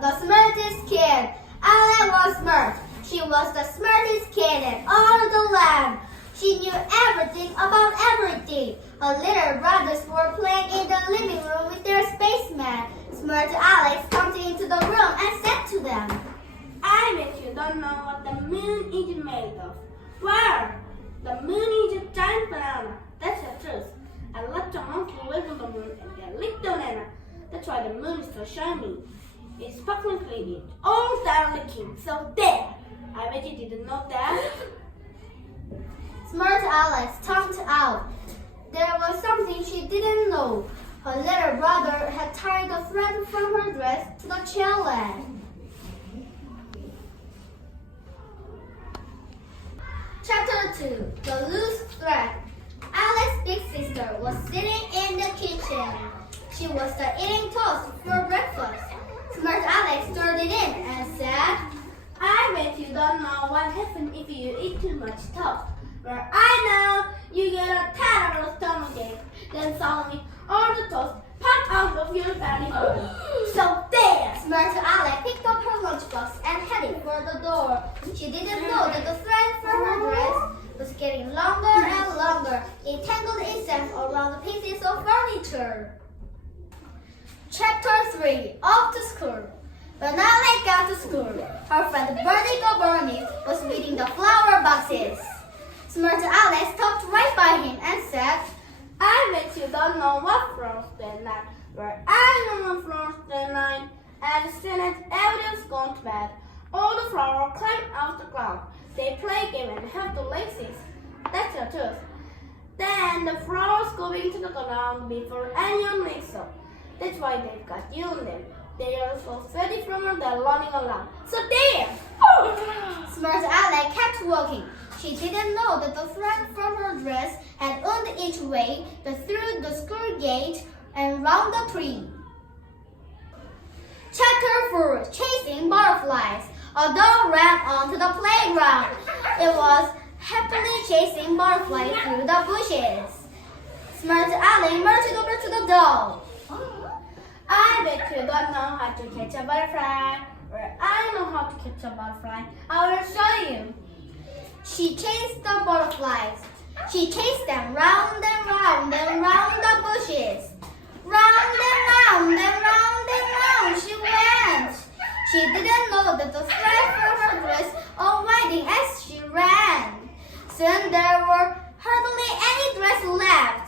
the smartest kid. Alex was smart. She was the smartest kid in all the land. She knew everything about everything. Her little brothers were playing in the living room with their spaceman. Smart Alex comes into the room and said to them, I bet you don't know what the moon is made of. Well, the moon is a giant banana. That's the truth. I let the monkey live on the moon and get licked banana. That's why the moon is so shiny. It's sparkling clean. All star licking. So there. I bet you didn't know that. Smart Alex tongued out. There was something she didn't know. Her little brother had tied a thread from her dress to the chair leg. Chapter 2. The Loose Thread. Alex's big sister was sitting in the kitchen. She was eating toast for breakfast. Smart Alex stirred it in and said, I bet you don't know what happens if you eat too much toast. Well, I know you get a terrible stomachache. Then suddenly all the toast pop out of your belly button. So there! Smart Alex picked up her lunchbox and headed for the door. She didn't know that the thread from her dress was getting longer and longer. It tangled itself around the pieces of furniture. Chapter 3. Off to school. When Alex got to school, her friend Bernie was reading the flower boxes. Smart Alex stopped right by him and said, I bet you don't know what flowers they like. Well, I know what flowers they like. As soon as everyone's gone to bed, all the flowers climb out the ground. They play game and have the laces. That's the truth. Then the flowers go into the ground before anyone wakes up. That's why they've got you on them. They are so sweaty from their running around. So there! Smart Alex kept walking. She didn't know that the thread from her dress had wound its way through the school gate and round the tree. Chapter 4. Chasing butterflies. A dog ran onto the playground. It was happily chasing butterflies through the bushes. Smart Alex marched over to the dog. I bet you don't know how to catch a butterfly. Well, I know how to catch a butterfly. I will show you. She chased the butterflies. She chased them round and round and round the bushes. Round and round and round and round she went. She didn't know that the thread from her dress unwinding as she ran. Soon there were hardly any dress left.